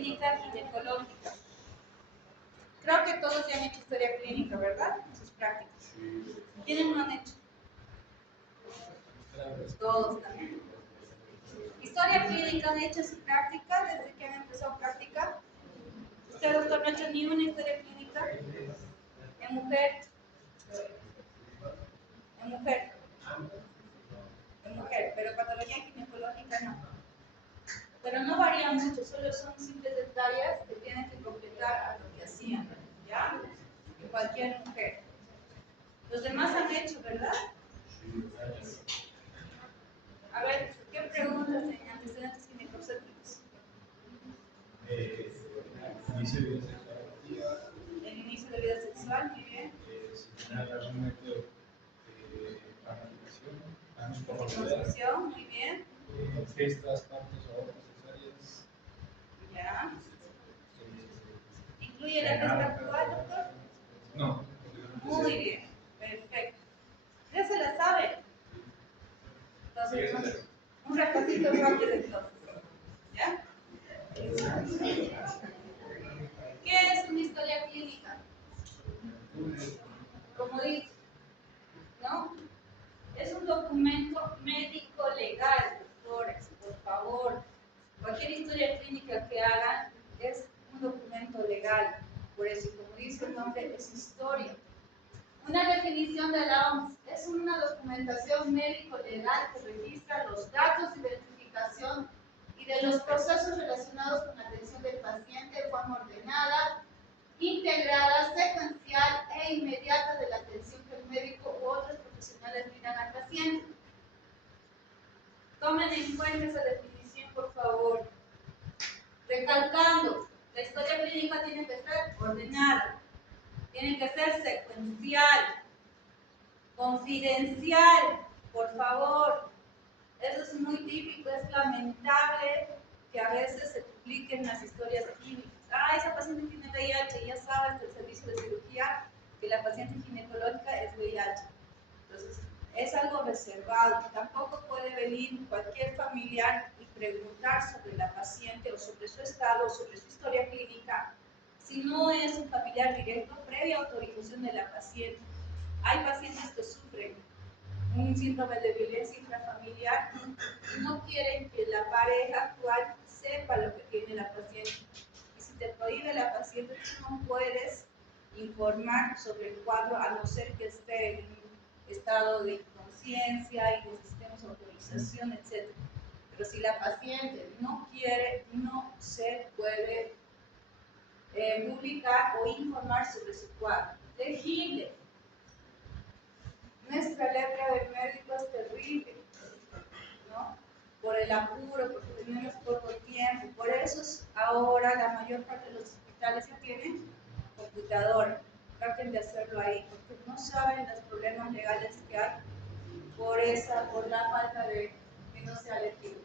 clínica ginecológica. Creo que todos ya han hecho historia clínica, ¿verdad? En sus prácticas. ¿Quiénes no han hecho? Todos también. Historia clínica han hecho su práctica desde que han empezado a practicar. ¿Usted, doctor, no ha hecho ni una historia clínica? En mujer. En mujer. En mujer, pero patología ginecológica no. Pero no varía mucho, solo son simples detalles que tienen que completar a lo que hacían, ¿ya? En cualquier mujer. Los demás han hecho, ¿verdad? A ver, ¿qué preguntas en antecedentes ginecocéntricos? Inicio de vida sexual. El inicio de vida sexual, muy bien. Si tiene algún método de planificación, Concepción, muy bien. gestas, partos o abortos cesáreas. Ya. ¿Incluye la gesta actual, doctor? No. Muy bien, perfecto. ¿Ya se la sabe? Entonces, un repasito rápido entonces. ¿Ya? ¿Qué es una historia clínica? Como dice, ¿no? Es un documento médico legal, doctores, por favor. Cualquier historia clínica que hagan es un documento legal. Por eso, como dice el nombre, es historia. Una definición de la OMS es una documentación médico-legal que registra los datos de identificación y de los procesos relacionados con la atención del paciente de forma ordenada, integrada, secuencial e inmediata de la atención que el médico u otros profesionales brindan al paciente. Tomen en cuenta esa definición, por favor. Recalcando, la historia clínica tiene que ser ordenada, tiene que ser secuencial, confidencial, por favor. Eso es muy típico, es lamentable que a veces se publiquen las historias clínicas. Ah, esa paciente tiene VIH, ya sabes del servicio de cirugía que la paciente ginecológica es VIH. Entonces, es algo reservado. Tampoco puede venir cualquier familiar y preguntar sobre la paciente o sobre su estado o sobre su historia clínica si no es un familiar directo previa autorización de la paciente. Hay pacientes que sufren un síndrome de violencia intrafamiliar y no quieren que la pareja actual sepa lo que tiene la paciente. Y si te prohíbe la paciente, tú no puedes informar sobre el cuadro a no ser que esté en un estado de inconsciencia y necesitemos autorización, etc. Pero si la paciente no quiere, no se puede publicar o informar sobre su cuadro. Legible. Nuestra letra del médico es terrible, ¿no? Por el apuro, porque tenemos poco tiempo. Por eso ahora la mayor parte de los hospitales ya tienen computadora. Traten de hacerlo ahí, porque no saben los problemas legales que hay por la falta de que no sea lectivo.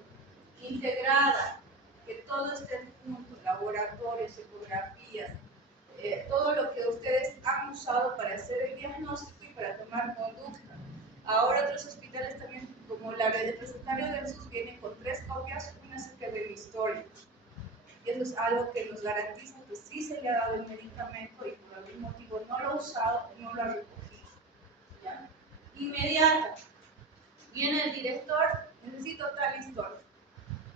Integrada, que todo esté junto, laboratorios, ecografías, todo lo que ustedes han usado para hacer el diagnóstico y para tomar conducta. Ahora otros hospitales también, como la red de presentario del SUS, vienen con 3 copias, una se queda en historia. Y eso es algo que nos garantiza que sí se le ha dado el medicamento y por algún motivo no lo ha usado o no lo ha recogido. ¿Ya? Inmediata. Viene el director, necesito tal historia.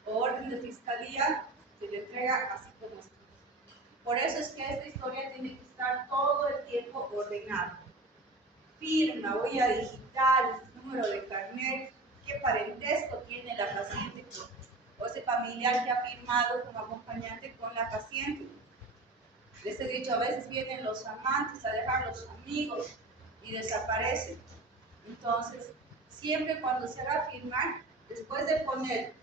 O orden de fiscalía, se le entrega así como está. Por eso es que esta historia tiene que estar todo el tiempo ordenada. Firma, huella digital, número de carnet, qué parentesco tiene la paciente o ese familiar que ha firmado como acompañante con la paciente. Les he dicho, a veces vienen los amantes a dejar los amigos y desaparecen. Entonces, siempre cuando se haga firmar, después de poner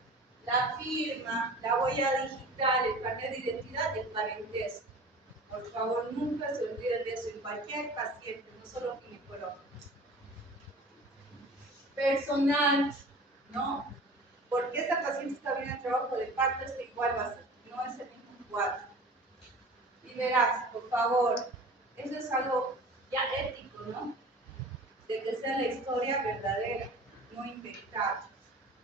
la firma, la huella digital, el carnet de identidad, el parentesco. Por favor, nunca se olviden de eso en cualquier paciente, no solo ginecológico. Personal, ¿no? Porque esta paciente está bien en trabajo de parto, este igual va a ser, no es el mismo cuadro. Y verás, por favor, eso es algo ya ético, ¿no? De que sea la historia verdadera, no inventada.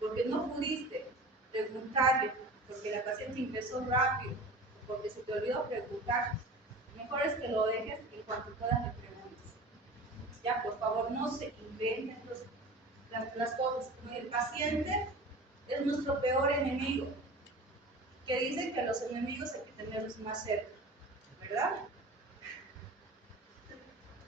Porque no pudiste preguntarle, porque la paciente ingresó rápido, porque se te olvidó preguntar. Mejor es que lo dejes y en cuanto puedas le preguntes. Ya, por favor, no se inventen las cosas. El paciente es nuestro peor enemigo, que dicen que los enemigos hay que tenerlos más cerca, ¿verdad?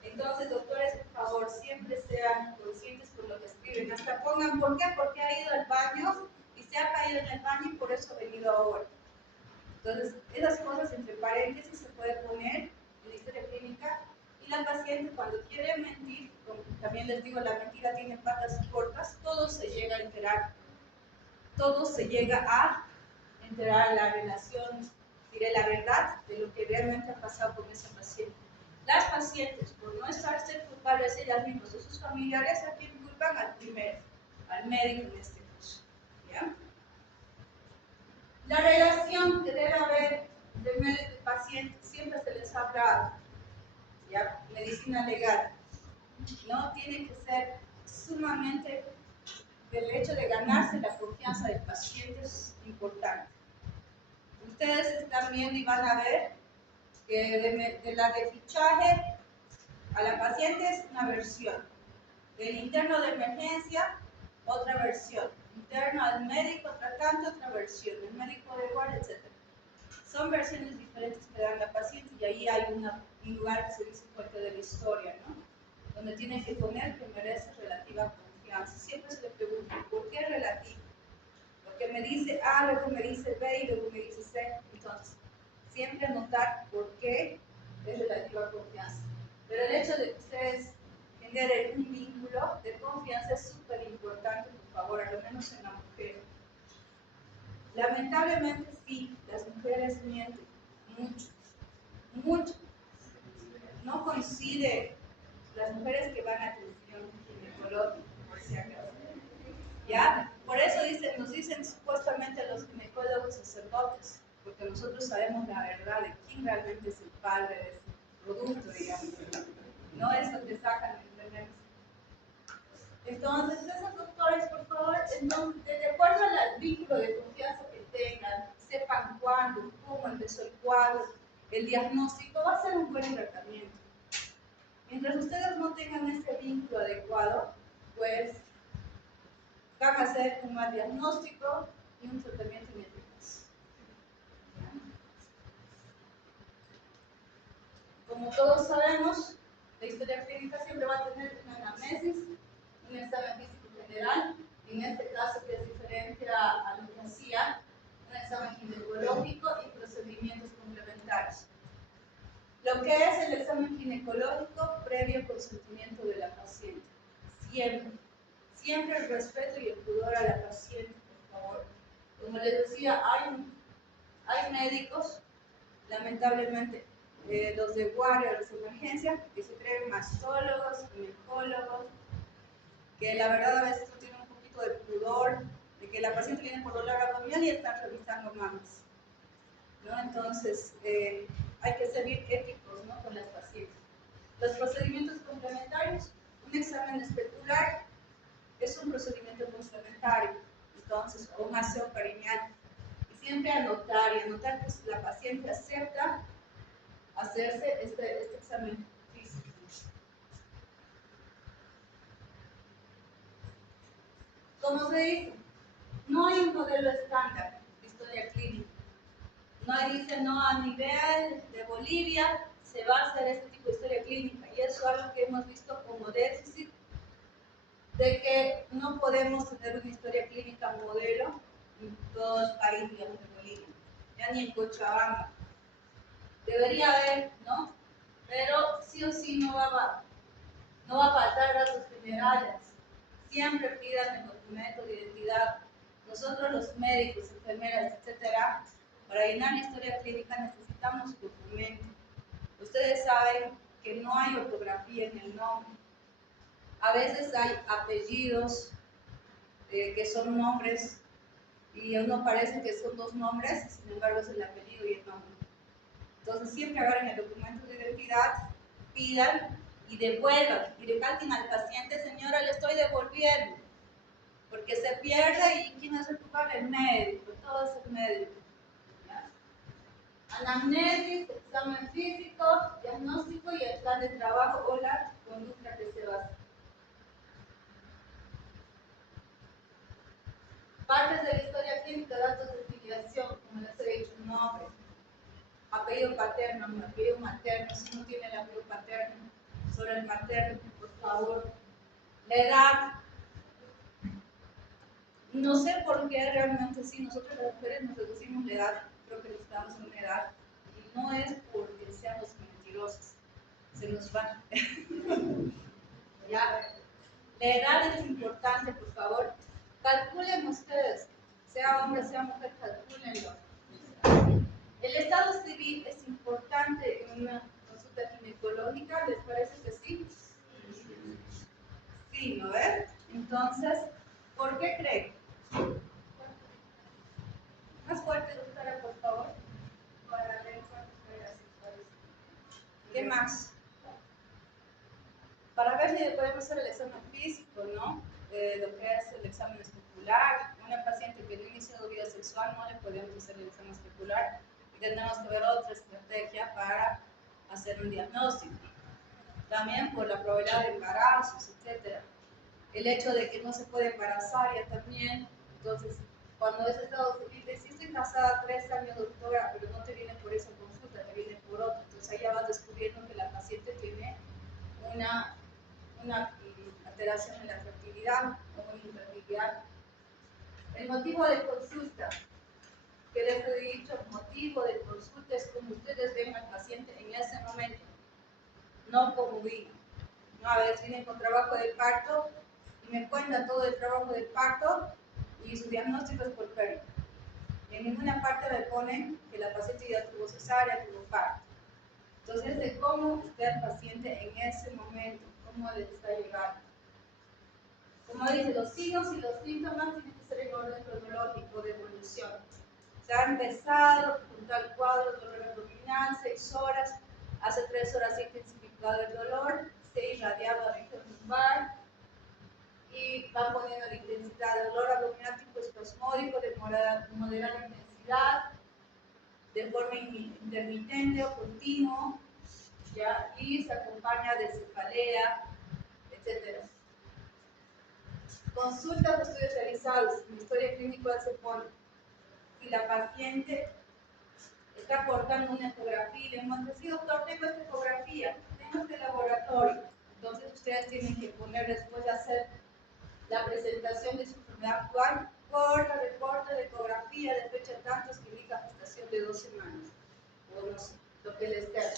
Entonces, doctores, por favor, siempre sean conscientes con lo que escriben. Hasta pongan, ¿por qué? Porque ha ido al baño y se ha caído en el baño y por eso ha venido ahora. Entonces, esas cosas entre paréntesis se puede poner en la historia clínica. Y la paciente, cuando quiere mentir, como también les digo, la mentira tiene patas cortas, todo se llega a enterar. Todo se llega a enterar la relación, diré la verdad de lo que realmente ha pasado con ese paciente. Las pacientes, por no estarse culpables ellas mismas o sus familiares, ¿a quién culpan? Al primero, al médico en este caso. ¿Ya? La relación que debe haber de médico y paciente siempre se les ha hablado. ¿Ya? Medicina legal. No tiene que ser sumamente, el hecho de ganarse la confianza del paciente es importante. Ustedes están viendo y van a ver que de la de fichaje a la paciente es una versión, del interno de emergencia otra versión, interno al médico tratante otra versión, el médico de guardia, etc. Son versiones diferentes que dan la paciente y ahí hay un lugar que se dice fuente de la historia, ¿no? Donde tienen que poner que merece relativa confianza. Siempre se le pregunta, ¿por qué relativa? Porque me dice A, luego me dice B y luego me dice C. Entonces, siempre anotar por qué es relativa confianza. Pero el hecho de que ustedes generen un vínculo de confianza es súper importante, por favor, al menos en la mujer. Lamentablemente sí, las mujeres mienten mucho, mucho. No coincide las mujeres que van a atención ginecológica, por si acaso. ¿Ya? Por eso nos dicen supuestamente los ginecólogos sacerdotes, porque nosotros sabemos la verdad de quién realmente es el padre de ese producto, digamos. No es lo que sacan entre meses. Entonces, esos doctores, por favor, de acuerdo al vínculo de confianza que tengan, sepan cuándo, cómo empezó el cuadro, el diagnóstico, va a ser un buen tratamiento. Mientras ustedes no tengan ese vínculo adecuado, pues van a hacer un mal diagnóstico y un tratamiento ineficaz. Como todos sabemos, la historia clínica siempre va a tener una anamnesis, un examen físico general, en este caso que es diferente a lo que hacía, un examen ginecológico y procedimientos complementarios. Lo que es el examen ginecológico previo consentimiento de la paciente. Siempre. Siempre el respeto y el pudor a la paciente, por favor. Como les decía, hay médicos, lamentablemente, los de guardia, los de emergencia, que se creen mastólogos, ginecólogos, que la verdad a veces no tienen un poquito de pudor, de que la paciente viene por dolor abdominal y están revisando mamas, ¿no? Entonces, hay que ser bien éticos, ¿no?, con las pacientes. Los procedimientos complementarios, un examen especular es un procedimiento complementario, entonces, o un aseo perineal. Y siempre anotar que la paciente acepta hacerse este examen físico. Como se dice, no hay un modelo estándar de historia clínica. Dice, no, a nivel de Bolivia se va a hacer este tipo de historia clínica. Y eso es algo que hemos visto como déficit, de que no podemos tener una historia clínica modelo en todos los países, digamos, de Bolivia, ya ni en Cochabamba. Debería haber, ¿no? Pero sí o sí no va a faltar datos generales. Siempre pidan el documento de identidad. Nosotros los médicos, enfermeras, etcétera, para llenar la historia clínica necesitamos documento. Ustedes saben que no hay ortografía en el nombre. A veces hay apellidos que son nombres y uno parece que son dos nombres, sin embargo es el apellido y el nombre. Entonces siempre agarren el documento de identidad, pidan y devuelvan y recalquen al paciente, señora, le estoy devolviendo, porque se pierde y quién es el culpable, el médico, todo es el médico. ¿Ya? Anamnesis, examen físico, diagnóstico y el plan de trabajo o la conducta que se basa. Partes de la historia clínica, datos de filiación, como les he dicho, nombre, apellido paterno, apellido materno, si no tiene el apellido paterno, sobre el materno, por favor. La edad, no sé por qué realmente sí, nosotros las mujeres nos reducimos la edad, creo que estamos en una edad, y no es porque seamos mentirosos, se nos van. ¿Ya? La edad es importante, por favor. Calculen ustedes, sea hombre, sea mujer, calculenlo. El estado civil es importante en una consulta ginecológica, ¿les parece que sí? Sí, ¿no ves? Entonces, ¿por qué creen? Más fuerte, doctora, por favor. Para ver cuántas mujeres. ¿Qué más? Para ver si podemos hacer el examen físico, ¿no? Lo que es el examen especular. Una paciente que no ha iniciado vida sexual no le podemos hacer el examen especular y tendremos que ver otra estrategia para hacer un diagnóstico. También por la probabilidad de embarazos, etc. El hecho de que no se puede embarazar ya también. Entonces, cuando es estado civil, si estoy casada 3 años, doctora, pero no te viene por esa consulta, te viene por otra. Entonces, allá vas descubriendo que la paciente tiene una alteración en la fertilidad o una infertilidad. El motivo de consulta, que les he dicho, el motivo de consulta es como ustedes ven al paciente en ese momento, no como vino. No, a veces vienen con trabajo de parto y me cuentan todo el trabajo de parto y su diagnóstico es por pérdida. En ninguna parte le ponen que la paciente ya tuvo cesárea, tuvo parto. Entonces, de cómo está el paciente en ese momento, cómo le está llegando. Como dice, los signos y los síntomas tienen que ser en orden cronológico de evolución. Se ha empezado con tal cuadro, dolor abdominal, 6 horas, hace 3 horas se ha intensificado el dolor, se ha irradiado a la región lumbar y van poniendo la intensidad de dolor abdominal tipo espasmódico de moderada intensidad, de forma intermitente o continuo, ¿ya? Y se acompaña de cefalea, etc. Consultas o estudios realizados. En la historia clínica se pone si la paciente está aportando una ecografía y le hemos dicho, doctor, tengo esta ecografía, tengo este laboratorio. Entonces ustedes tienen que poner después de hacer la presentación de su enfermedad actual, reporte de ecografía de fecha tantos que indica gestación de 2 semanas. O no sé, lo que les queda,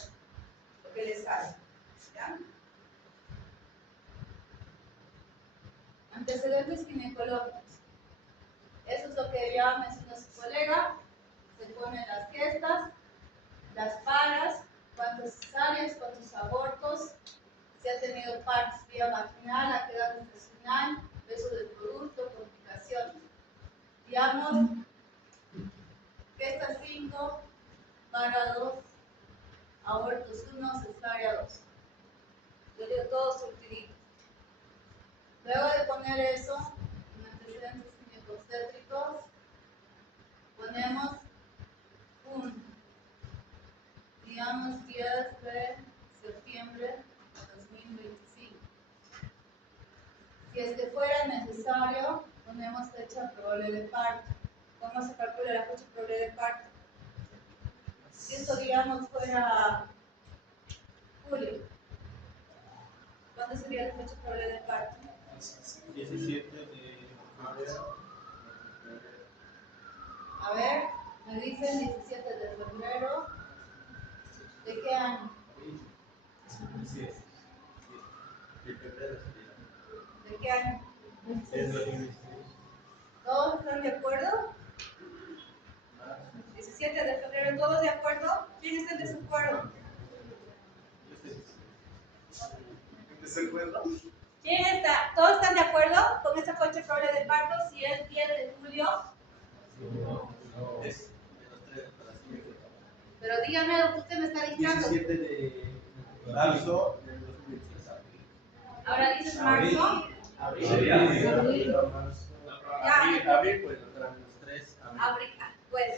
lo que les hace. ¿Ya? Antecedentes ginecológicos. Eso es lo que ya mencionó su colega. Se ponen las gestas, las paras, cuántas cesáreas, cuántos abortos, si ha tenido partos vía vaginal, ha quedado gestacional, peso del producto, complicaciones. Digamos, gestas 5, para 2, abortos 1, cesárea 2. Yo digo todo surtidito. Luego de poner eso, en antecedentes ginecobstétricos, ponemos digamos 10 de septiembre de 2025. Si es que fuera necesario, ponemos fecha probable de parto. ¿Cómo se calcula la fecha probable de parto? Si esto, digamos, fuera julio, ¿cuándo sería la fecha probable de parto? 17 de febrero. A ver, me dicen 17 de febrero. ¿De qué año? ¿De qué año? ¿Todos están de acuerdo? 17 de febrero, ¿todos de acuerdo? ¿Quién está en desacuerdo? ¿Quién está? ¿Todos están de acuerdo con esa fecha probable de parto? Si es 10 de julio. Pero dígame lo que usted me está diciendo. 17 de marzo del 2016. Ahora dices marzo. Abril, pues, los 3. Abril, pues,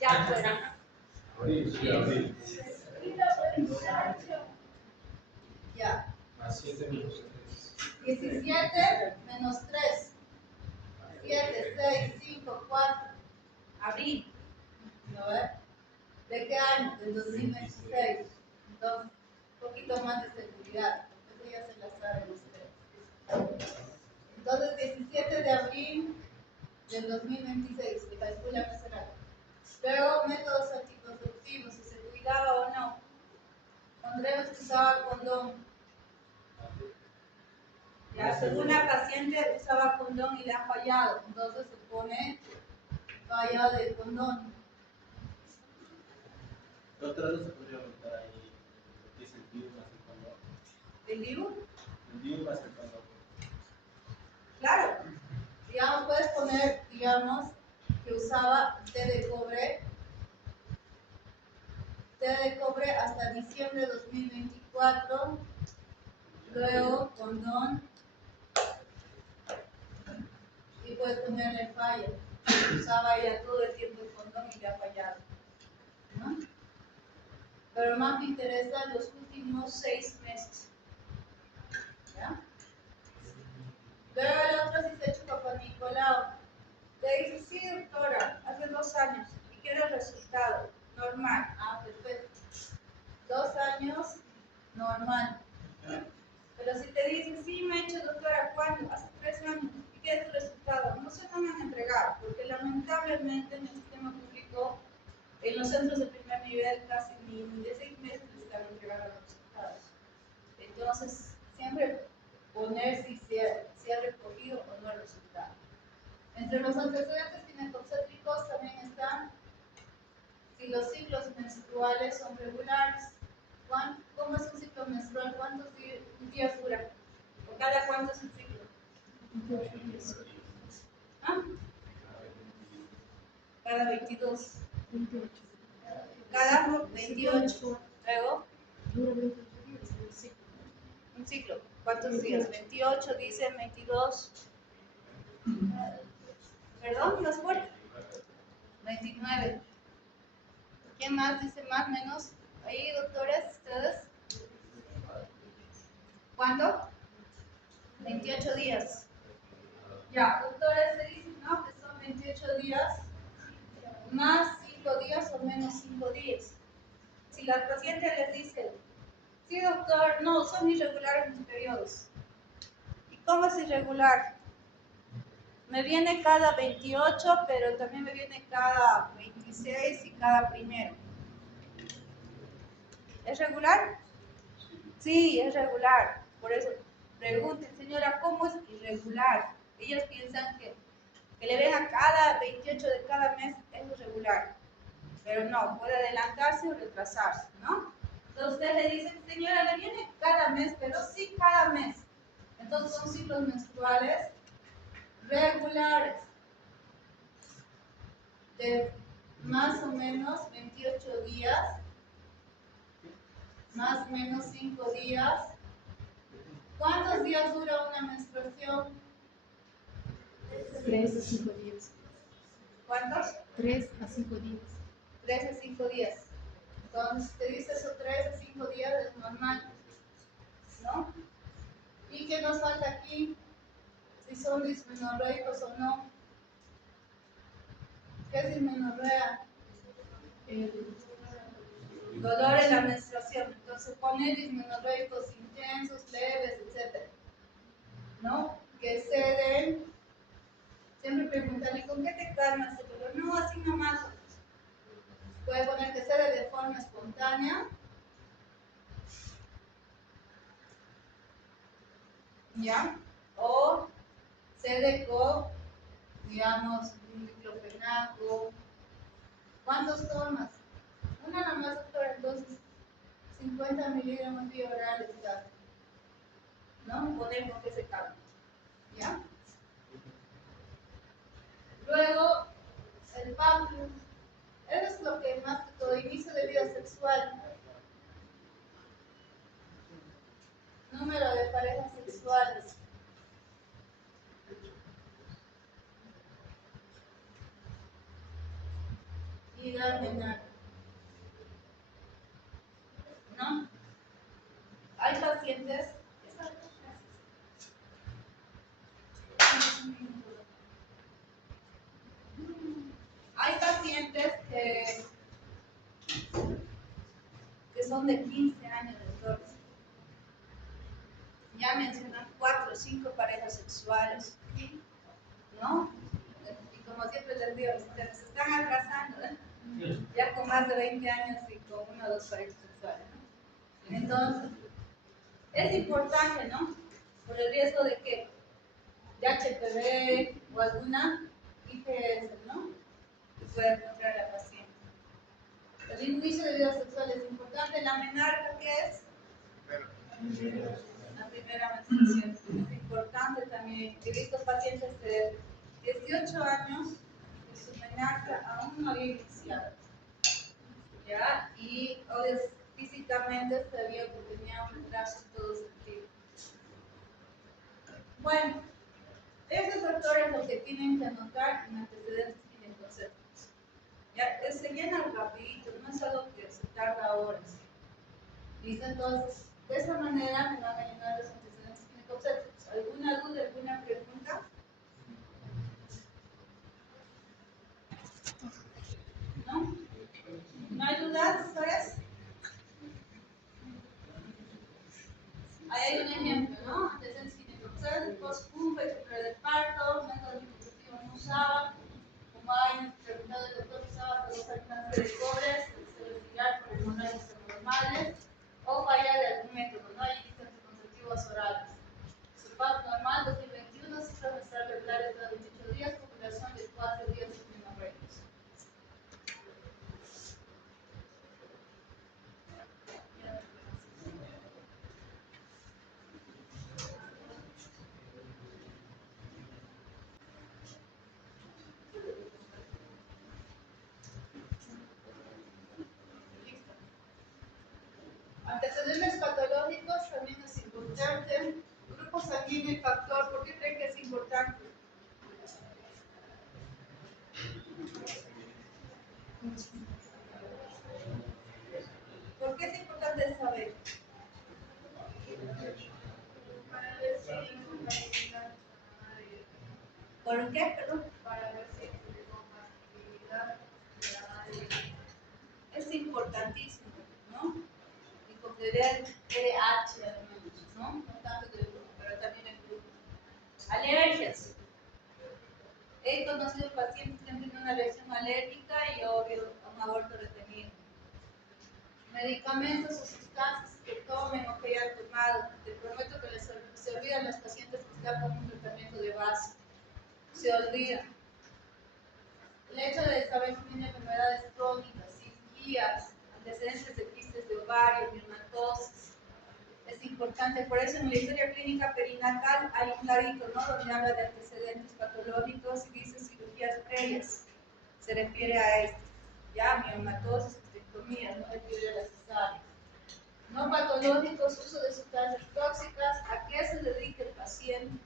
ya fuera. Ya. Más 7 menos 3. 17 menos 3. 7, 6, 5, 4. Abril. ¿No ves? ¿De qué año? Del 2026. Entonces, un poquito más de seguridad. Eso ya se la saben ustedes. Entonces, 17 de abril del 2026. Se calcula que será. Luego, métodos anticonceptivos. Si se cuidaba o no. Pondremos que usaba condón. Ya, según la paciente usaba condón y le ha fallado. Entonces se pone falla del condón. Otra vez se podría aumentar ahí lo que es el DIU más el condón. ¿El DIU? El DIU más el condón. Claro. Digamos, puedes poner, digamos, que usaba té de cobre hasta diciembre de 2024. Luego condón. Y puedes ponerle falla. Usaba ella todo el tiempo el condón y le ha fallado. ¿No? Pero más me interesan los últimos 6 meses. ¿Ya? Luego el otro sí se ha hecho Papá Nicolau. Le dice, sí doctora, hace 2 años y quiero el resultado. Normal. Ah, perfecto. 2 años, normal. Pero si te dicen, sí me he hecho doctora, ¿cuándo? Hace 3 años. ¿Y qué es tu resultado? No sé, no me han entregado, porque lamentablemente en el sistema público, en los centros de primer nivel, casi ni de 6 meses les están entregando los resultados. Entonces, siempre poner si se ha recogido o no el resultado. Entre los antecedentes ginecobstétricos también están si los ciclos menstruales son regulares. ¿Cómo es un ciclo menstrual? ¿Cuántos días dura? ¿O cada cuánto es un ciclo? 28 días. ¿Ah? Cada 22. 28. Cada 28. Luego, Dura 28 días el ciclo. un ciclo. ¿Cuántos días? 28, dice 22. ¿Perdón? ¿Más fuerte? 29. ¿Quién más dice más o menos? Ahí, doctores, ustedes. ¿Cuándo? 28 días. Ya, doctores se dicen, ¿no? Que son 28 días más 5 días o menos 5 días. Si la paciente les dice, sí doctor, no, son irregulares mis periodos. ¿Y cómo es irregular? Me viene cada 28, pero también me viene cada 26 y cada primero. ¿Es regular? Sí, es regular. Por eso pregunten, señora, ¿cómo es irregular? Ellos piensan que le venga cada 28 de cada mes es irregular. Pero no, puede adelantarse o retrasarse, ¿no? Entonces ustedes le dicen, señora, le viene cada mes, pero sí cada mes. Entonces son ciclos menstruales regulares de más o menos 28 días, más o menos 5 días. ¿Cuántos días dura una menstruación? 3 a 5 días. ¿Cuántos? 3 a 5 días. 3 a 5 días. Entonces, te dice eso 3 a 5 días es normal, ¿no? ¿Y qué nos falta aquí? Si son dismenorreicos o no. ¿Qué es dismenorrea? Dolor en la menstruación. Entonces, pone dismenorreicos intensos, leves, etc. ¿No? Que ceden. Siempre preguntan, ¿y con qué te calmas el dolor? No, así nomás. Puede poner que cede de forma espontánea. ¿Ya? O cede con, digamos, un diclofenaco. ¿Cuántos tomas? Una nomás, doctora, entonces 50 miligramos biorales ya. ¿No? Ponemos que se calma. ¿Ya? Luego, el pamphlus. Eso es lo que más que todo, inicio de vida sexual. Número de parejas sexuales. Y la menor. pacientes, hay pacientes que son de 15 años de doctores. Ya mencionan 4 o 5 parejas sexuales, ¿no? Y como siempre les digo, se están atrasando, ¿eh? Ya con más de 20 años y con 1 o 2 parejas sexuales, ¿no? Entonces, es importante, ¿no? Por el riesgo de que de HPV o alguna ITS, ¿no? Que pueda encontrar la paciente. El inicio de vida sexual es importante. La menarca, ¿qué es? La primera menstruación. Es importante también. He visto pacientes de 18 años que su menarca aún no había iniciado. ¿Ya? Y físicamente se vio que tenía un retraso en todo sentido. Bueno, esos factores lo que tienen que anotar en antecedentes ginecocéntricos. Ya, se llena rapidito, no es algo que se tarda horas. ¿Listo? Entonces, de esa manera me van a llenar los antecedentes ginecocéntricos. ¿Alguna duda, alguna pregunta? ¿No? ¿No hay dudas, pues? Ahí hay un ejemplo, ¿no? Antecedentes ginecocéntricos, un fecho preparto, método anticonceptivo no usaba, como hay preguntado el doctor, usaba productos alcance de cobre, se retirar por hormonales normales, o falla de algún método, no hay anticonceptivos orales. Sulfato normal 2021, ciclo menstrual regular de 28 días, populación de 4 días de menorreinos. Antecedentes patológicos también es importante. Grupo sanguíneo y factor, ¿por qué creen que es importante? ¿Por qué es importante saber? ¿Por qué? Perdón. Para ver si hay compatibilidad. Es importantísimo, ¿no? Y comprender TDAH al menos, ¿no? No tanto del grupo, pero también el grupo. Alergias. He conocido pacientes que han tenido una reacción alérgica y obvio un aborto retenido. Medicamentos o sustancias que tomen o que hayan tomado. Te prometo que se olvidan los pacientes que están con un tratamiento de base. Se olvidan. El hecho de saber si tiene enfermedades crónicas, cirugías, antecedentes de quistes de ovario, miomatosis, es importante. Por eso en la historia clínica perinatal hay un ladito, ¿no? Donde habla de antecedentes patológicos y dice cirugías previas. Se refiere a esto. Ya, miomatosis, mastectomías, no refiere a las cesáreas. No patológicos, uso de sustancias tóxicas, ¿a qué se dedica el paciente?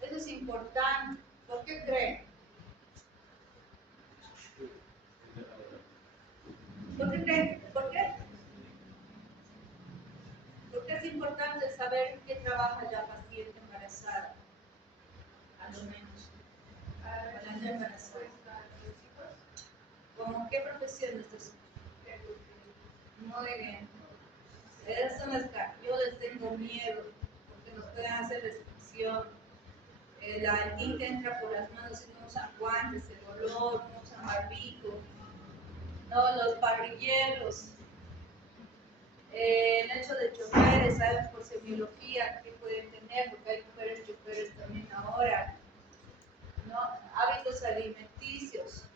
Eso es importante. ¿Por qué creen? ¿Por qué creen? ¿Por qué? Porque es importante saber qué trabaja la paciente embarazada, a lo menos, para la embarazada. ¿Cómo qué profesión estás? Muy bien. Eso no es que yo les tengo miedo, porque nos pueden hacer restricción. La tinta entra por las manos y no usan guantes, el olor, no usan barbico, no, los parrilleros. El hecho de choferes, sabemos por semiología que pueden tener, porque hay mujeres choferes también ahora, ¿no? Hábitos alimenticios.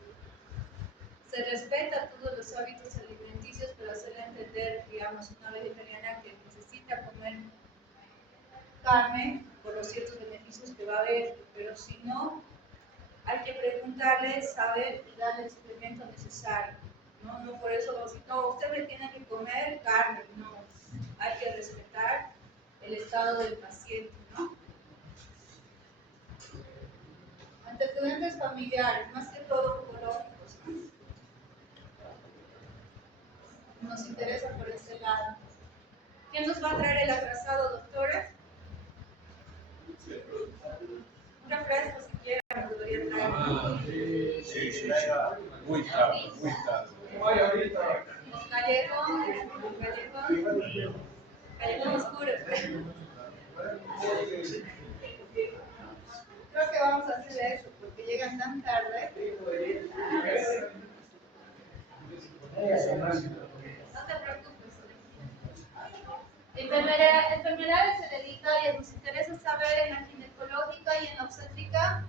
Se respeta todos los hábitos alimenticios, pero hacerle entender, digamos, una vegetariana que necesita comer carne por los ciertos beneficios que va a haber, pero si no, hay que preguntarle, saber y darle el suplemento necesario. No por eso, si no, usted me tiene que comer carne, no. Hay que respetar el estado del paciente, ¿no? Antecedentes familiares, más que todo oncológicos, ¿no? Nos interesa por ese lado. ¿Quién nos va a traer el atrasado, doctores? Un refresco si quieren, nos debería traer. Sí. Muy tarde, muy tarde. Callejón oscuro. Creo que vamos a hacer eso, porque llegan tan tarde. No te preocupes. Enfermedades hereditarias, nos interesa saber en la ginecológica y en la obstétrica,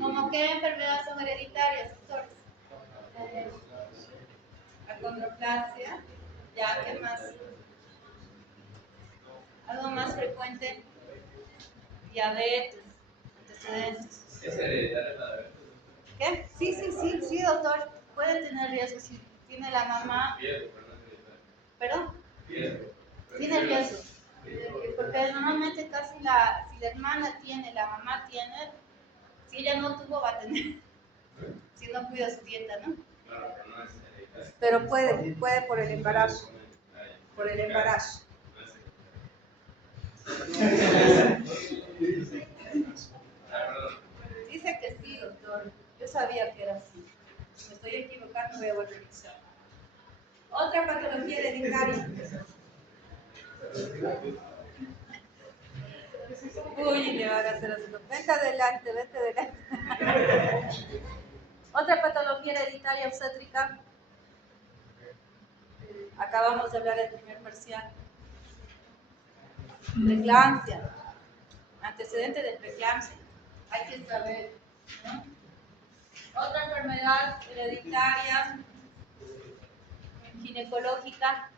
¿cómo qué enfermedades son hereditarias, doctores? Acondroplasia, ya, ¿qué más? Algo más frecuente, diabetes, antecedentes. ¿Es hereditaria la diabetes? ¿Qué? Sí, doctor, puede tener riesgo si tiene la mamá. Riesgo, pero no es hereditaria. ¿Perdón? Riesgo. Tiene riesgo. Porque normalmente casi si la hermana tiene, la mamá tiene, si ella no tuvo, va a tener. Si no cuida su dieta, ¿no? Claro, pero no es hereditaria. Pero puede por el embarazo. Por el embarazo. Dice que sí, doctor. Yo sabía que era así. Si me estoy equivocando, voy a volver a revisar. Otra patología hereditaria. Uy, le van a hacer así. Vente adelante. Otra patología hereditaria obstétrica. Acabamos de hablar del primer parcial. Preeclampsia. Antecedente de preeclampsia. Hay que saber, ¿no? Otra enfermedad hereditaria ginecológica.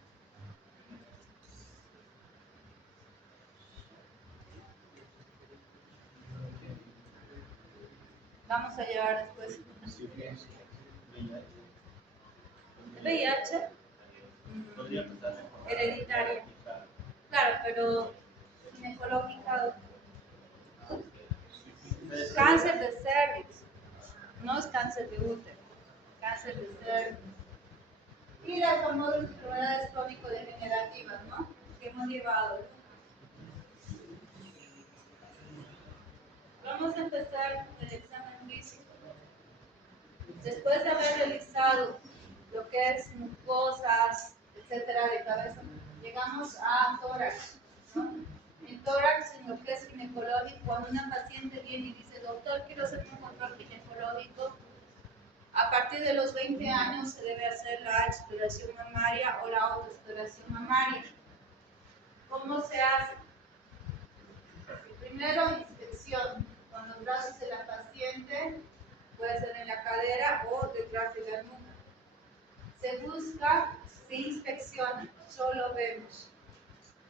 Vamos a llevar después. VIH. Hereditaria. Claro, pero ginecológica. Cáncer de cervix. No es cáncer de útero. Cáncer de cervix. Y las famosas enfermedades crónico-degenerativas, ¿no? Que hemos llevado. Vamos a empezar con el examen físico. Después de haber realizado lo que es mucosas, etcétera, de cabeza, llegamos a tórax, ¿no? En tórax, en lo que es ginecológico, cuando una paciente viene y dice, doctor, quiero hacer un control ginecológico, a partir de los 20 años se debe hacer la exploración mamaria o la autoexploración mamaria. ¿Cómo se hace? Primero, inspección. Con los brazos de la paciente, puede ser en la cadera o detrás de la nuca. Se busca, se inspecciona, solo vemos.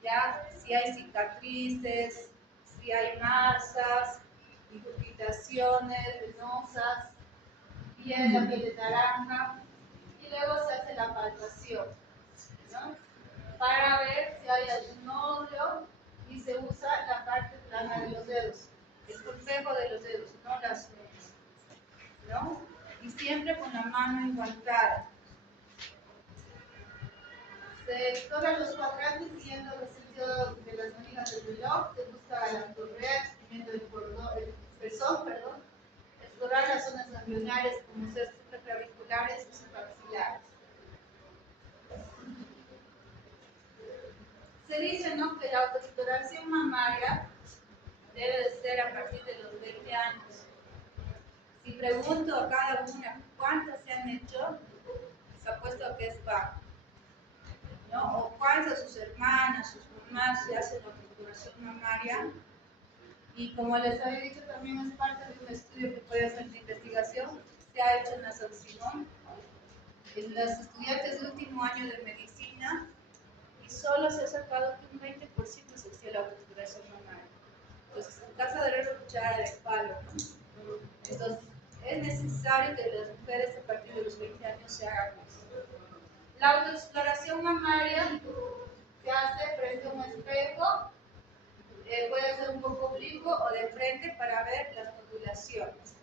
Ya, si hay cicatrices, si hay masas, infiltraciones venosas, la piel de naranja, y luego se hace la palpación, ¿no? Para ver si hay algún nódulo y se usa la parte plana de los dedos, el cortejo de los dedos, no las uñas, ¿no? Y siempre con la mano enguantada. Se exploran los cuadrantes siguiendo el sentido de las manijas del reloj, se busca la correa, exprimiendo el pezón, explorar las zonas ganglionares como ser supraclaviculares y supraxilares. Se dice, ¿no?, que la autoexploración mamaria debe de ser a partir de los 20 años. Si pregunto a cada una cuántas se han hecho, se apuesto que es bajo, ¿no? O cuántas de sus hermanas, sus mamás se hacen la autoexploración mamaria. Y como les había dicho, también es parte de un estudio que puede hacer de investigación, se ha hecho en la San Simón, en los estudiantes de último año de medicina, y solo se ha sacado que un 20% se hacía la autoexploración mamaria. Entonces, en caso de recuchar de palo, entonces es necesario que las mujeres a partir de los 20 años se hagan eso. La autoexploración mamaria se hace frente a un espejo. Puede ser un poco oblicuo o de frente para ver las ondulaciones.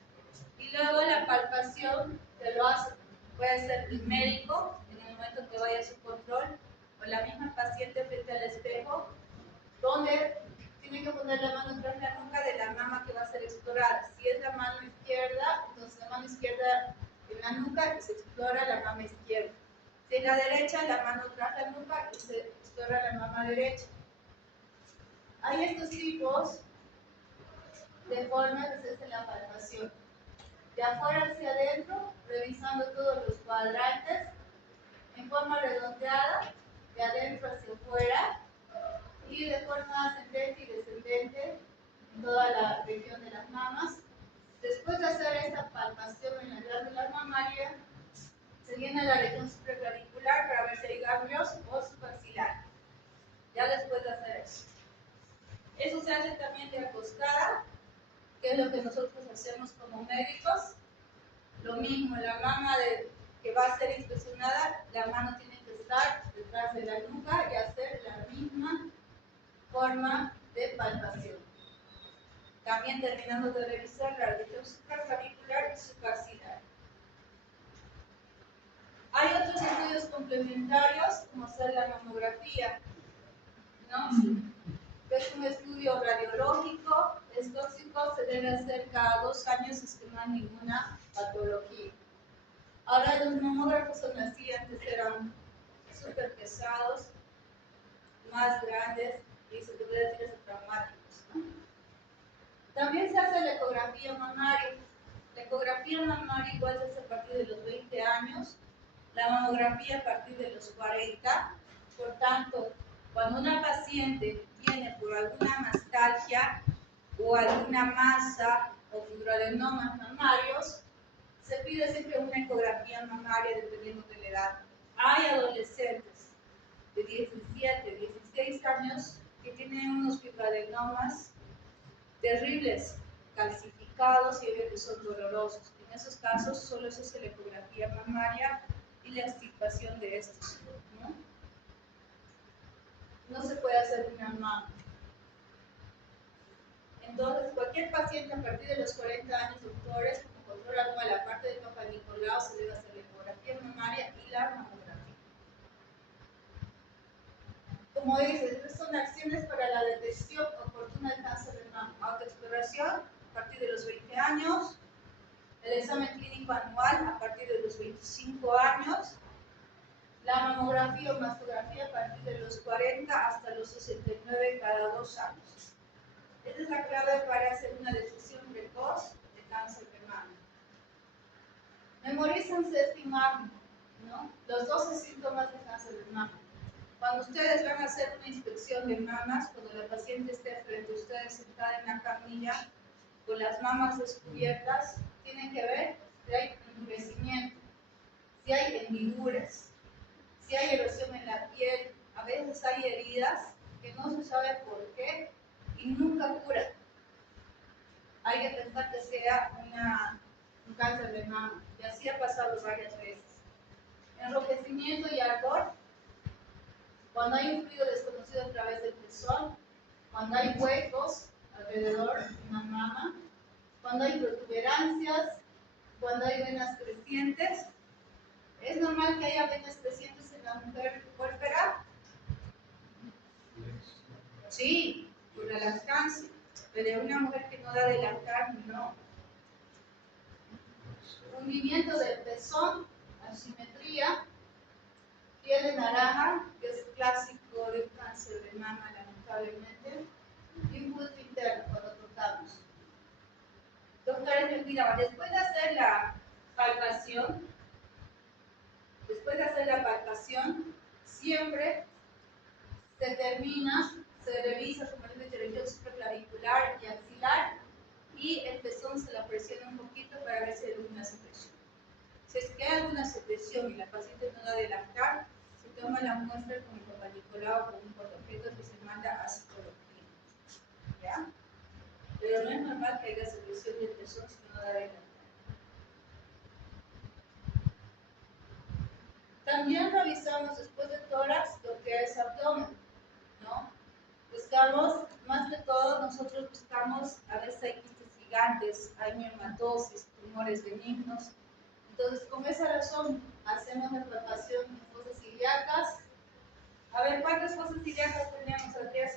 Y luego la palpación se lo hace, puede ser el médico en el momento que vaya a su control, con la misma paciente frente al espejo, donde tiene que poner la mano tras la nuca de la mama que va a ser explorada. Si es la mano izquierda, entonces la mano izquierda en la nuca y se explora la mama izquierda. Si es la derecha, la mano tras la nuca y se explora la mama derecha. Hay estos tipos de formas que se hace la palpación. De afuera hacia adentro, revisando todos los cuadrantes, en forma redondeada, de adentro hacia afuera, y de forma ascendente y descendente en toda la región de las mamas. Después de hacer esta palpación en la glándula mamaria, se viene a la región supraclavicular para ver si hay ganglios o subaxilar. Ya después de hacer eso. Eso se hace también de acostada, que es lo que nosotros hacemos como médicos. Lo mismo, la mama que va a ser inspeccionada, la mano tiene que estar detrás de la nuca y hacer la misma forma de palpación. También terminando de revisar la región supraclavicular y subaxilar. Hay otros estudios complementarios, como hacer la mamografía, ¿no? Es un estudio radiológico, es tóxico, se debe hacer cada 2 años si es que no hay ninguna patología. Ahora los mamógrafos son así, antes eran súper pesados, más grandes y se puede decir hasta traumáticos, ¿no? También se hace la ecografía mamaria. La ecografía mamaria igual se hace a partir de los 20 años, la mamografía a partir de los 40. Por tanto, cuando una paciente viene por alguna mastalgia o alguna masa o fibroadenomas mamarios, se pide siempre una ecografía mamaria dependiendo de la edad. Hay adolescentes de 17, 16 años que tienen unos fibroadenomas terribles, calcificados y que son dolorosos. En esos casos solo se hace la ecografía mamaria y la extirpación de estos, ¿no? No se puede hacer una mama. Entonces, cualquier paciente a partir de los 40 años, doctores, como control anual, la parte del Papa Nicolau, se debe hacer la ecografía mamaria y la mamografía. Como dices, estas son acciones para la detección oportuna del cáncer de mama. Autoexploración a partir de los 20 años, el examen clínico anual a partir de los 25 años, la mamografía o mastografía a partir de los 40 hasta los 69 cada 2 años. Esta es la clave para hacer una detección precoz de cáncer de mama. Memorícense este imagen, ¿no? Los 12 síntomas de cáncer de mama. Cuando ustedes van a hacer una inspección de mamas, cuando la paciente esté frente a ustedes sentada en la camilla, con las mamas descubiertas, tienen que ver si hay endurecimiento, si hay hendiduras, si hay erosión en la piel. A veces hay heridas que no se sabe por qué y nunca curan. Hay que pensar que sea un cáncer de mama, y así ha pasado varias veces. Enrojecimiento y ardor, cuando hay un fluido desconocido a través del pezón, cuando hay huecos alrededor de una mama, cuando hay protuberancias, cuando hay venas crecientes. ¿Es normal que haya venas crecientes en la mujer puérpera? Sí, por la lactancia, pero una mujer que no da de lactar, no. Hundimiento del pezón, asimetría, piel de naranja, que es clásico del cáncer de mama, lamentablemente, y un bulto interno cuando tocamos. Doctores, me olvidaba, después de hacer la palpación, siempre se termina, se revisa como es la región supraclavicular y axilar, y el pezón se la presiona un poquito para ver si hay alguna secreción. Si es que hay alguna secreción y la paciente no da de lactar, se toma la muestra con el Papa Nicolau o con un portaobjetos que se manda a citología. ¿Ya? Pero no es normal que haya secreción del pezón si no da de lactar. También revisamos después de tórax lo que es abdomen, ¿no? Buscamos, más que todo, nosotros buscamos, a veces hay quistes gigantes, hay miomatosis, tumores benignos. Entonces, con esa razón, hacemos la palpación en fosas ilíacas. A ¿Cuántas fosas ilíacas tenemos, Adrián?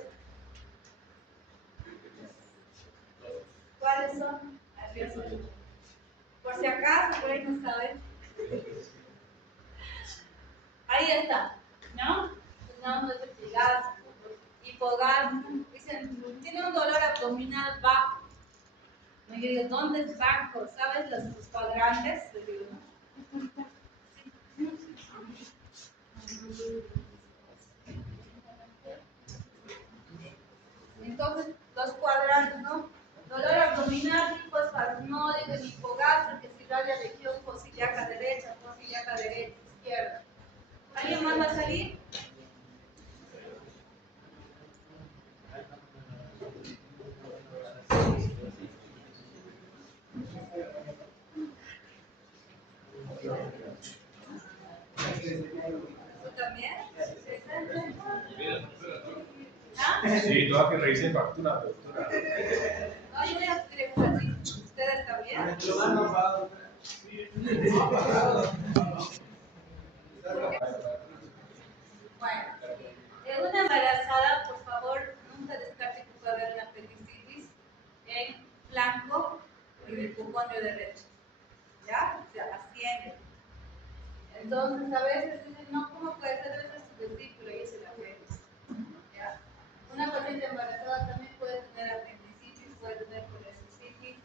¿Cuáles son? Adrián. Por si acaso, por ahí no saben. Ahí está, ¿no? No investigadas, hipogasmo. Dicen, tiene un dolor abdominal bajo. Me digo, ¿dónde es bajo? ¿Sabes los cuadrantes? Les digo, ¿no? Entonces, los cuadrantes, ¿no? Dolor abdominal, hipoespasmódico, hipogástrico, que si radia región fosiliaca derecha, izquierda. ¿Alguien más va a salir? ¿Tú también? ¿Ah? Sí, toda que revisen factura, doctora. No, yo ya escribí un ratito. ¿Ustedes también? Lo han bajado. Bueno, en una embarazada, por favor, nunca descarte que puede haber una apendicitis en flanco y del hipocondrio derecho. ¿Ya? O sea, asciende. Entonces, a veces dicen, no, ¿cómo puede ser? Debe ser su vesícula y es el apéndice. ¿Ya? Una paciente embarazada también puede tener apendicitis, puede tener colecitis.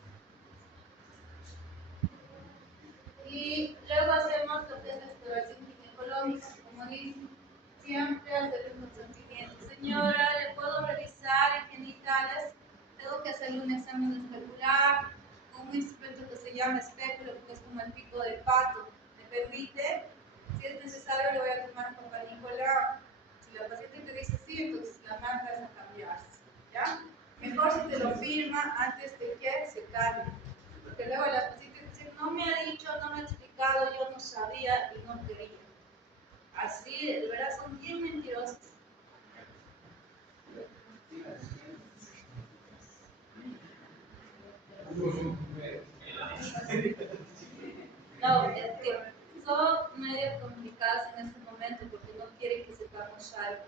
Y luego hacemos lo que es la exploración ginecológica, como dicen, siempre hacer un consentimiento. Señora, ¿le puedo revisar en genitales? Tengo que hacerle un examen especular, con un instrumento que se llama espéculo, que es como el pico del pato. ¿Me permite? Si es necesario, le voy a tomar un campanícola. Si la paciente te dice sí, entonces la manda es a cambiarse. ¿Ya? Mejor si te lo firma antes de que se cambie. Porque luego la paciente dice, no me ha dicho, no me ha explicado, yo no sabía y no quería. Así, de verdad, son bien mentirosos. No, es que son medio complicadas en este momento porque no quieren que sepamos algo.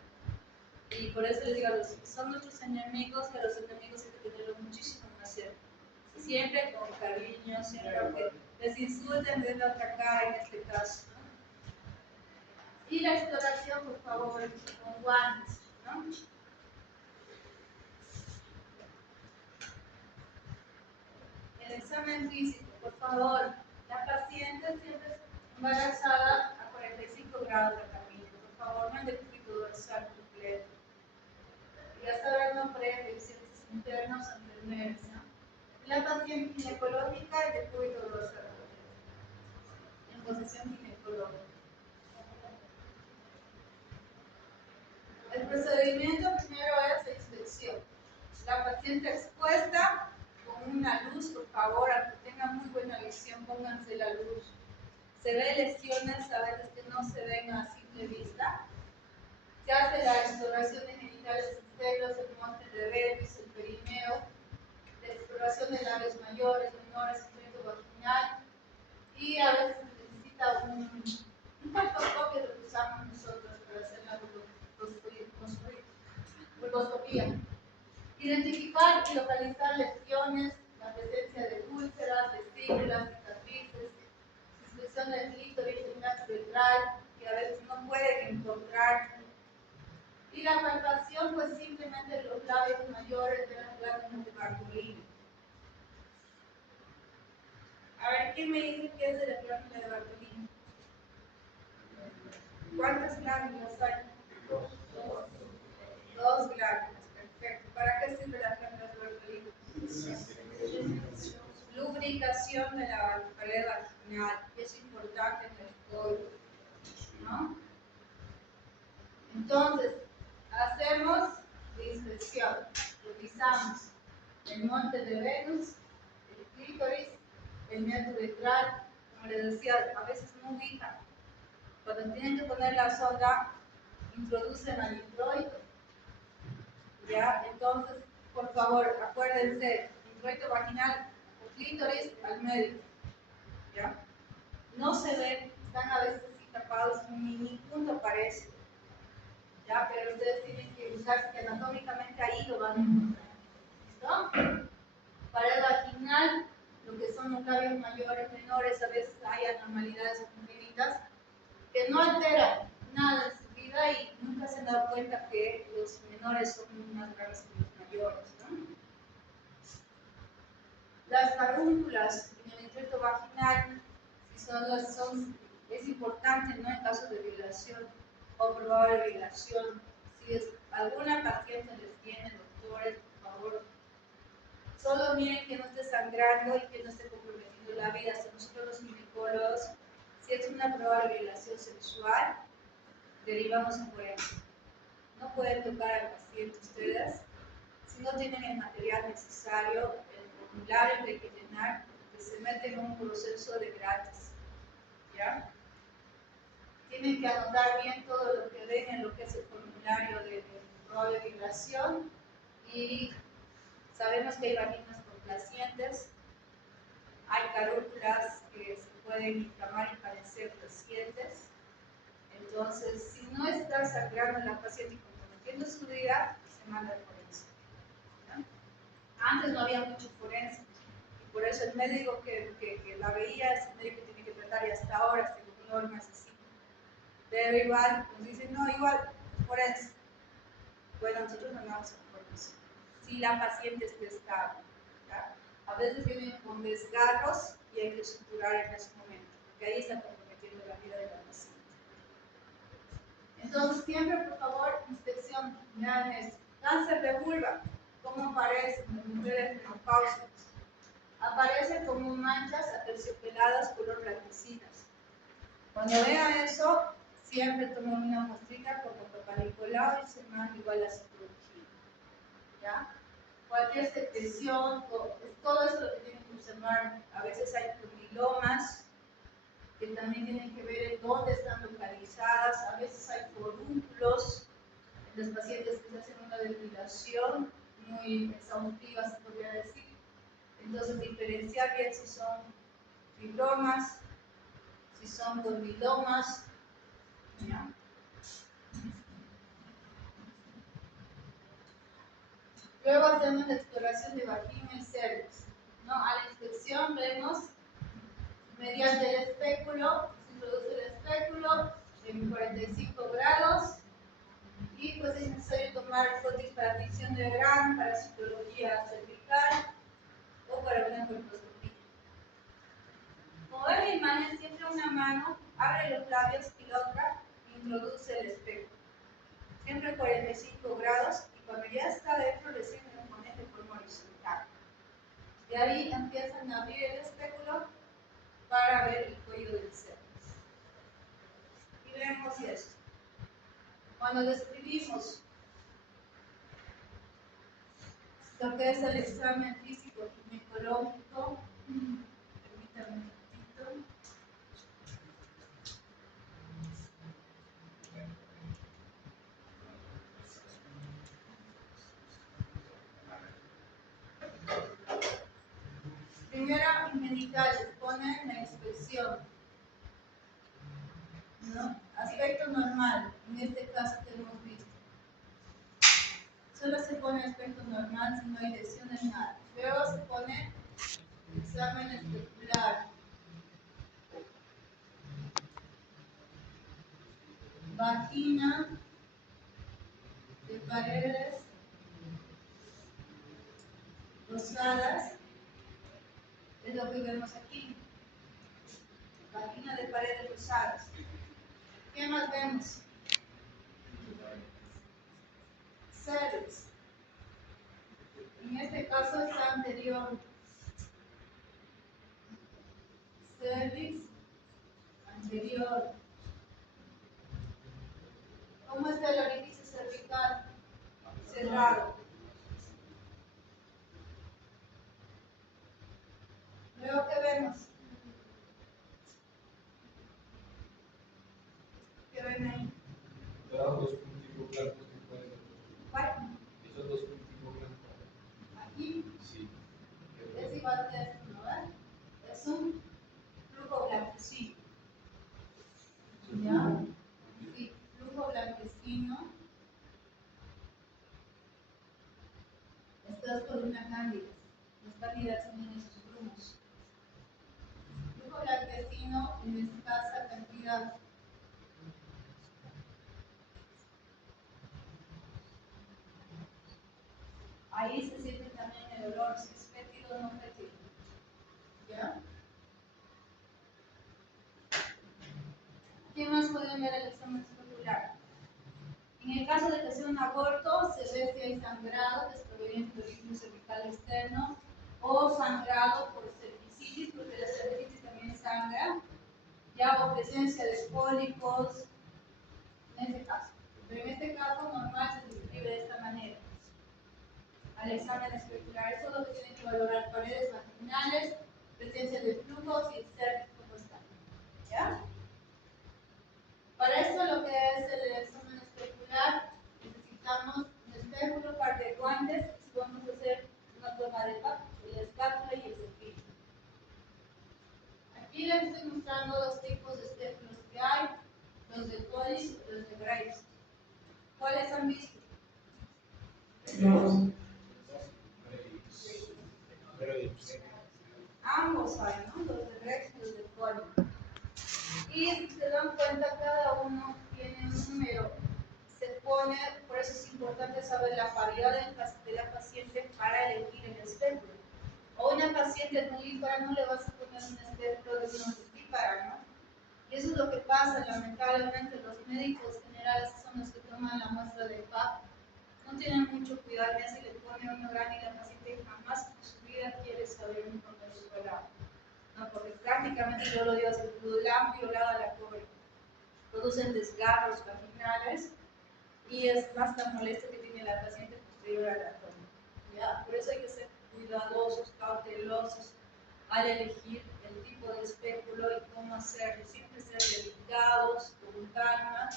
Y por eso les digo, son nuestros enemigos y a los enemigos hay que tenerlos muchísimo más cerca. Siempre con cariño, siempre aunque les insulten de la otra cara en este caso. ¿No? Y la exploración, por favor, con guantes, ¿no? El examen físico, por favor. La paciente siempre es embarazada a 45 grados de camino. Por favor, no el decúbito dorsal completo. Y hasta ahora no prevenciones internos enfermeras, ¿no? La paciente ginecológica y decúbito dorsal en posición ginecológica. El procedimiento primero es la inspección. La paciente expuesta con una luz, por favor, aunque tenga muy buena visión, pónganse la luz. Se ven lesiones a veces que no se ven a simple vista. Se hace la exploración de genitales externos, el monte de Venus, el perineo, la exploración de labios mayores, menores, el tracto vaginal, y a veces se necesita un colposcopio que lo usamos nosotros para hacer la colposcopía. Identificar y localizar lesiones, la presencia de úlceras, vesículas, cicatrices, inspección del clítoris, el nacho ventral, que a veces no pueden encontrar. Y la palpación, pues simplemente los labios mayores de las glándulas de Bartolini. A ver, ¿quién me dice qué es de la glándula de Bartolini? ¿Cuántas glándulas hay? Dos glándulas, perfecto. ¿Para qué sirve la glándula de Bartolini? Lubricación de la pared vaginal, que es importante en el código, ¿no? Entonces, hacemos la inspección, revisamos el monte de Venus, el clítoris, el neto ventral, como les decía, a veces no ubican. Cuando tienen que poner la sonda, introducen al introito. ¿Ya? Entonces, por favor, acuérdense, introito vaginal o clítoris al medio. ¿Ya? No se ven, están a veces así tapados, ni punto aparece. Ya, pero ustedes tienen que buscar que anatómicamente ahí lo van a encontrar. ¿Listo? Pared vaginal, lo que son los labios mayores, menores, a veces hay anormalidades congénitas que no alteran nada en su vida y nunca se han dado cuenta que los menores son más graves que los mayores, ¿no? Las carúnculas en el injerto vaginal, si es importante, ¿no? En caso de violación o probable violación. Si alguna paciente les tiene, doctores, por favor, solo miren que no esté sangrando y que no esté comprometiendo la vida. Hasta nosotros los ginecólogos, si es una probable violación sexual, derivamos en forense. No pueden tocar al paciente ustedes si no tienen el material necesario, el formulario que hay que llenar, que se mete en un proceso de gratis. ¿Ya? Tienen que anotar bien todo lo que ven en lo que es el formulario de probable violación y sabemos que hay vaginas complacientes, hay carúnculas que se pueden inflamar y parecer recientes. Entonces, si no está sangrando la paciente y comprometiendo su vida, se manda al forense. ¿No? Antes no había mucho forense y por eso el médico que la veía es el médico que tiene que tratar y hasta ahora según normas así. Pero igual, nos dicen, no, igual, forense. Bueno, nosotros mandamos al forense. Si la paciente está estable. ¿Ya? A veces vienen con desgarros y hay que suturar en ese momento, porque ahí está comprometiendo la vida de la paciente. Entonces, siempre, por favor, inspección. Vean esto. Cáncer de vulva, ¿cómo aparece en las mujeres menopáusicas? Aparece como manchas aterciopeladas color blanquecinas. Cuando vean eso, siempre tomen una muestrita con papá Nicolau y se manda igual a citología. ¿Ya? Cualquier secreción, todo eso lo que tienen que observar. A veces hay condilomas que también tienen que ver en dónde están localizadas. A veces hay forúnculos en los pacientes que se hacen una depilación muy exhaustiva, se podría decir. Entonces, diferenciar bien si son fibromas, si son condilomas. ¿Ya? Luego hacemos la exploración de vagina y cervix. ¿No? A la inspección vemos mediante el espéculo, se introduce el espéculo en 45 grados y pues es necesario tomar fotos para adicción de grano, para citología cervical o para una colposcopía. Como ven mi imagen, siempre una mano abre los labios y la otra introduce el espéculo. Siempre 45 grados y cuando ya está dentro recién lo ponen de forma horizontal. De ahí empiezan a abrir el espéculo para ver el cuello del cervix. Y vemos esto. Cuando describimos lo que es el examen físico ginecológico, permítanme un poquito. Primero, en genitales, ponen la inspección. ¿No? Aspecto normal, en este caso que hemos visto. Solo se pone aspecto normal si no hay lesiones, nada. Luego se pone examen especular. Vagina de paredes rosadas. Es lo que vemos aquí. Vagina de paredes rosadas. ¿Qué más vemos? Cervix. En este caso es anterior. Cervix anterior. ¿Cómo está el orificio cervical? Cerrado. Luego, ¿qué vemos? ¿Qué ven ahí? Todos los punticos blancos que pueden. ¿Cuál? Esos dos punticos blancos. Aquí Sí. es igual que esto, ¿no ven? Es un flujo blanquecino. ¿Ya? Sí, flujo blanquecino. compuestas por una cándida. Las cándidas son esos grumos. Flujo blanquecino en escasa cantidad. Ahí se siente también el olor, si es fétido o no fétido. ¿Ya? ¿Qué más pueden ver el examen especular? En el caso de que sea un aborto, se ve si hay sangrado que es proveniente del orificio cervical externo o sangrado por cervicitis, porque la cervicitis también sangra, ya, o presencia de cólicos, en este caso. Pero en este caso normal se describe de esta manera. Al examen especular, eso es lo que tienen que valorar: paredes vaginales, presencia de flujos y el cervix como está. ¿Ya? Para esto, lo que es el examen especular, necesitamos un espéculo, par de guantes, y vamos a hacer una toma de la espátula y el cepillo. Aquí les estoy mostrando los tipos de espéculos que hay, los de Collis y los de Graves. ¿Cuáles han visto? Ambos hay, ¿no? Los de Graves y los de Collis. Y si se dan cuenta, cada uno tiene un número. Se pone, por eso es importante saber la paridad de la paciente para elegir el espéculo. O una paciente nulípara no le vas a poner un espéculo de una multípara, ¿no? Y eso es lo que pasa, lamentablemente, los médicos generales son los que toman la muestra de PAP. No tienen mucho cuidado en eso y le ponen uno grande y la paciente jamás en su vida quiere saber un contexto grave. No, porque prácticamente yo lo digo así, la han violado a la pobre. Producen desgarros vaginales y es más tan molesto que tiene la paciente posterior a la toma. ¿Ya? Por eso hay que ser cuidadosos, cautelosos al elegir el tipo de espéculo y cómo hacerlo. Siempre ser delicados, con calma,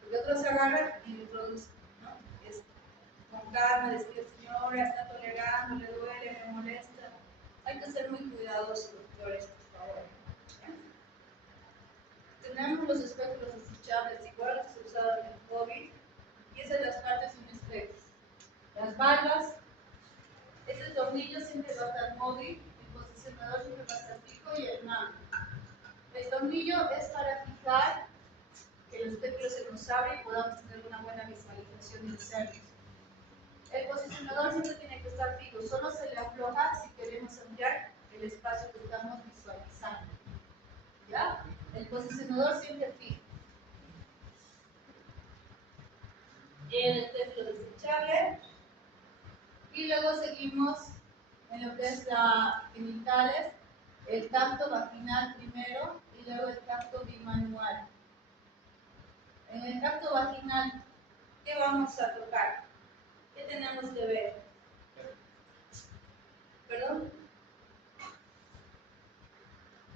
porque otros se agarran y le producen, ¿no? Es con calma, decir: señora, está tolerando, le duele, me molesta. Hay que ser muy cuidadosos, doctores, por favor. ¿Ya? Tenemos los espéculos desechables, igual que se usaban en el COVID, y esas son las partes son espejos. Las valvas, ese tornillo siempre va a estar móvil, el posicionador siempre va a estar fijo y el mango. El tornillo es para fijar que el espéculo se nos abre y podamos tener una buena visualización del cervix. El posicionador siempre tiene que estar fijo, solo se le afloja si queremos ampliar el espacio que estamos visualizando. ¿Ya? El posicionador siempre fijo. El espéculo desechable. Y luego seguimos en lo que es la genitales, el tacto vaginal primero y luego el tacto bimanual. En el tacto vaginal, ¿qué vamos a tocar? ¿Qué tenemos que ver? ¿Perdón?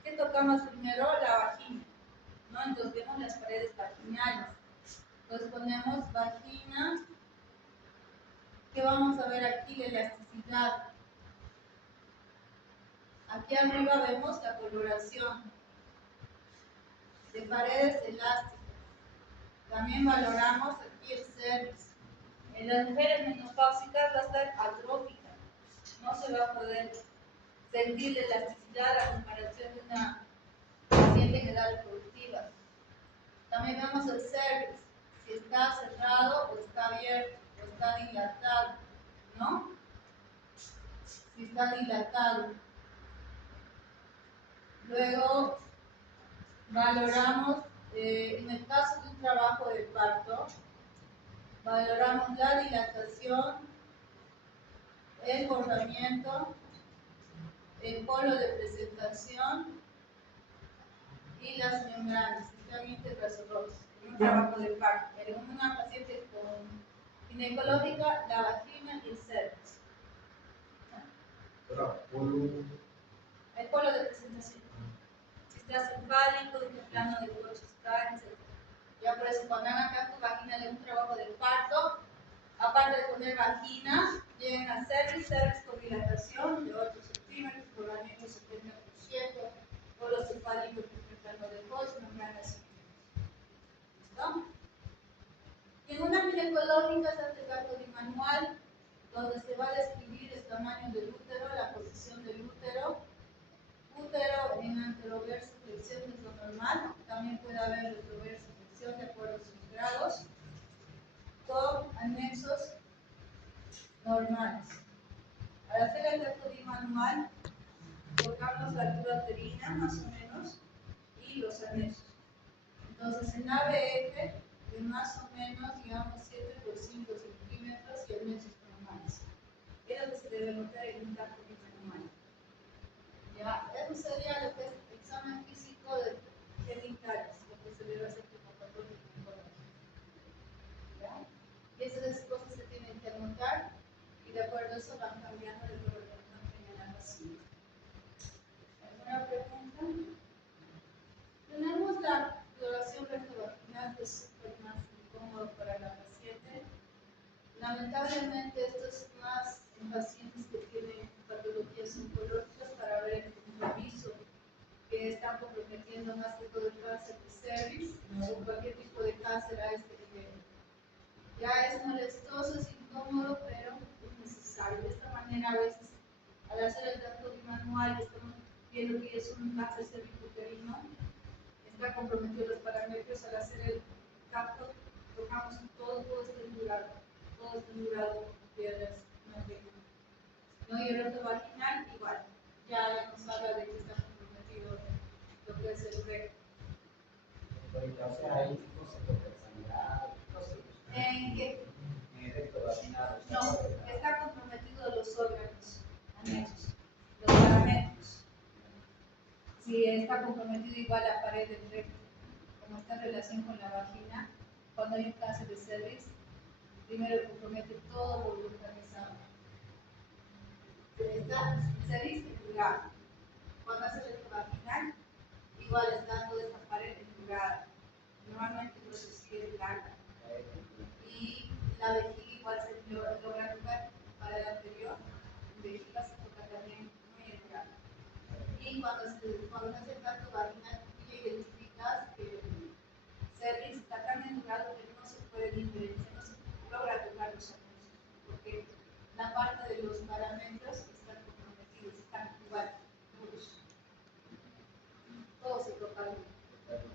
¿Qué tocamos primero? La vagina, ¿no? Entonces vemos las paredes vaginales. Entonces ponemos vagina. ¿Qué vamos a ver aquí? La elasticidad. Aquí arriba vemos la coloración de paredes elásticas. También valoramos aquí el cervix. En las mujeres menopáusicas va a estar atrófica. No se va a poder sentir la elasticidad a comparación de una paciente en edad reproductiva. También vemos el cervix, si está cerrado o está abierto o está dilatado, ¿no? Si está dilatado. Luego valoramos, en el caso de un trabajo de parto, valoramos la dilatación, el bordamiento, el polo de presentación y las membranas, que están interrasosas, en un trabajo de parto. Pero en una paciente con ginecológica, la vagina y el cervix. El polo de presentación. Si estás cefálico, en el plano de coche está, etc. Ya por eso cuando hagan tacto vaginal en un trabajo de parto, aparte de poner vagina, llegan a cervix con dilatación de 8 centímetros, bordamiento 70%, polo cefálico en el plano de coche, membrana 5. ¿Listo? Y en una ginecológica se hace el tacto bimanual, donde se va a describir tamaño del útero, la posición del útero. Útero en anteroverso flexión es lo normal. También puede haber retroverso flexión de acuerdo a sus grados. Con anexos normales. Al hacer el tacto bimanual, colocamos la altura uterina más o menos y los anexos. Entonces en ABF de más o menos, digamos, 7 por 5 centímetros y anexos normales. Es lo que se debe notar en un tacto bimanual. Ya, eso sería lo que es el examen físico de genitales, lo que se debe hacer como patología oncológica. ¿Ya? Y esas cosas se tienen que anotar y de acuerdo a eso van cambiando de acuerdo a lo que tengan la paciente. ¿Alguna pregunta? Tenemos la exploración rectovaginal, que es súper más incómodo para la paciente. Lamentablemente esto es más en pacientes que tienen patologías oncológicas para ver el compromiso que están comprometiendo más que todo el cáncer de cervix o cualquier tipo de cáncer a este nivel. Ya es molestoso, es incómodo, pero es necesario. De esta manera, a veces, al hacer el tacto bimanual, estamos viendo que es un cáncer cervicuterino, está comprometido los parámetros. Al hacer el tacto, tocamos todo este endurado, con piedras, una regla. ¿No? Y el recto vaginal, igual. Ya nos habla de que está comprometido lo que es el recto. O sea, hay tipos de sangrado, ¿En qué? en el recto vaginal. No, está comprometido los órganos anexos, los parámetros. Si está comprometido igual la pared del recto, como está en relación con la vagina, cuando hay un cáncer de cervix, primero compromete todo lo localizado. Está cervix endurado. Cuando hace el recto vaginal, igual está toda esta pared endurada. Normalmente no se sigue larga. Y la vejiga igual se logra tocar para el anterior, vejiga se toca también muy endurada. Y cuando se hace el tacto vaginal, tú ya identificas que el cervix está tan endurado que no se puede diferenciar, no se logra tocar los anexos, porque la parte de los parámetros están comprometidos, están igual, todos. Todos se tocan.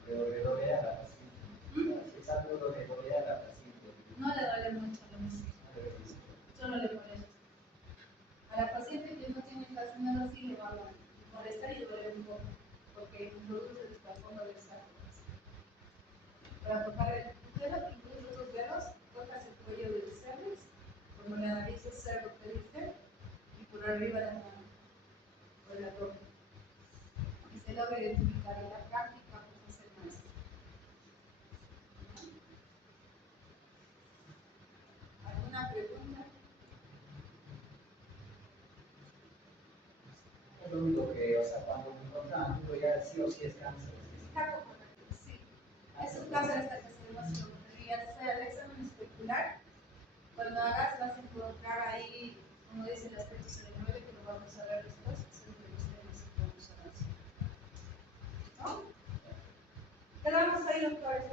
Pero le duele a la paciente. Es algo que le duele a la paciente. No le duele mucho lo mismo, solo le molesta. A la paciente que no tiene casi nada así le va a molestar y le duele un poco, porque introduce hasta el fondo del saco. Para tocar el útero, incluso los dedos, tocas el cuello del cervix, como le analiza el cerro que dice, y por arriba de la mano, o la ropa. Y se logra identificar en la práctica, pues es el maestro. ¿Alguna pregunta? Es lo único que, o sea, cuando me encontraban, digo, ya sí o sí es cáncer. Está comprometido, sí. Es un cáncer hasta que se demuestre. Y hacer el examen especular, cuando hagas vas a encontrar ahí, como dice el aspecto 09, que lo vamos a ver después, que son de los temas que vamos a ver. ¿No? Quedamos ahí, doctores.